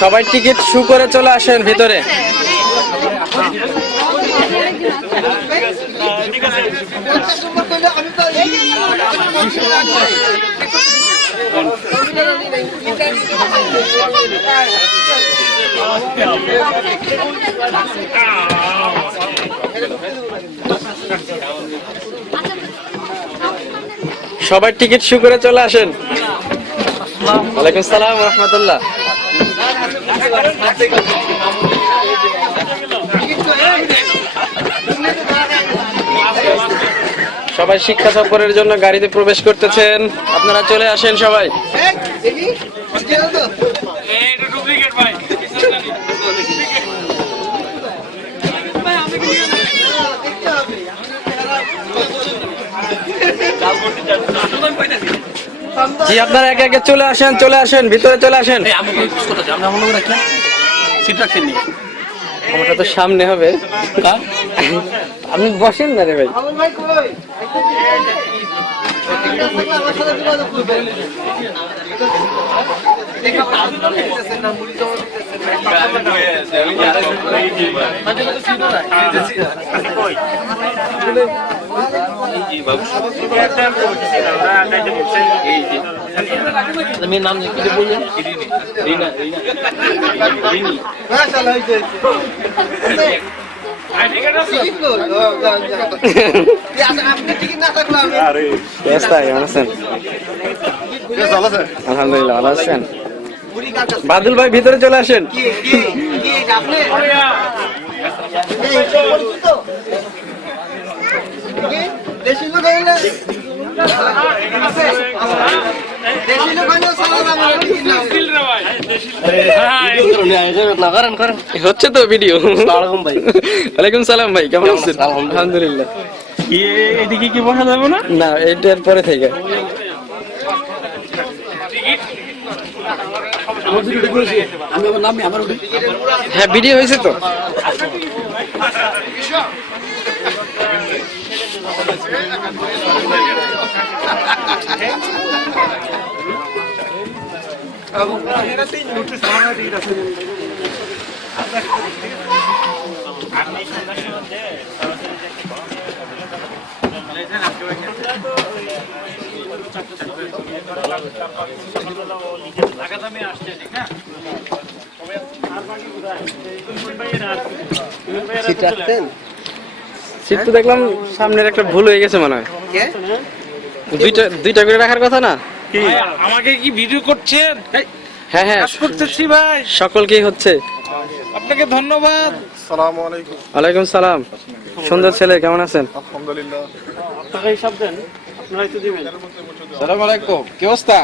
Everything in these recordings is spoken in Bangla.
সবাই টিকিট শু করে চলে আসেন ভিতরে। সবাই টিকিট শু করে চলে আসেন। ওয়ালাইকুম সালাম, রহমতুল্লাহ। সবাই শিক্ষা সফরের জন্য গাড়িতে প্রবেশ করতেছেন। আপনারা চলে আসেন সবাই। জি আপনারা একে একে চলে আসেন চলে আসেন ভিতরে চলে আসেন। আমারটা তো সামনে হবে। আপনি বসেন না রে ভাই। মেয়ের নাম কি বললেন আলহামদুলিল্লাহ ভালো আছেন বাদুল ভাই ভিতরে চলে আসেন হচ্ছে তো ভিডিও ওয়ালাইকুম সালাম ভাই কেমন আছেন আলহামদুলিল্লাহ এদিকে কি বসা যাবে না না এটার পরে থেকে হ্যাঁ ভিডিও হয়েছে তো। আগাদামে আসছে ঠিক না তবে আর বাকি কোথায় ভাইয়ের আর ভাইয়ের সিট তো দেখলাম সামনের একটা ভুল হয়ে গেছে মনে হয়। দুইটা দুইটা করে রাখার কথা না? আমাকে কি ভিডিও করছেন? হ্যাঁ হ্যাঁ। করতেছি ভাই। সকলকেই হচ্ছে। আপনাকে ধন্যবাদ। সালামু আলাইকুম। ওয়ালাইকুম সালাম। সুন্দর ছেলে কেমন আছেন? আলহামদুলিল্লাহ। টাকা হিসাব দেন আপনারা একটু দিবেন। সালাম আলাইকুম। কি অবস্থা?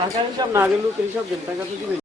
টাকা হিসাব না লোকের হিসাব দেন? টাকা তো দিবেন।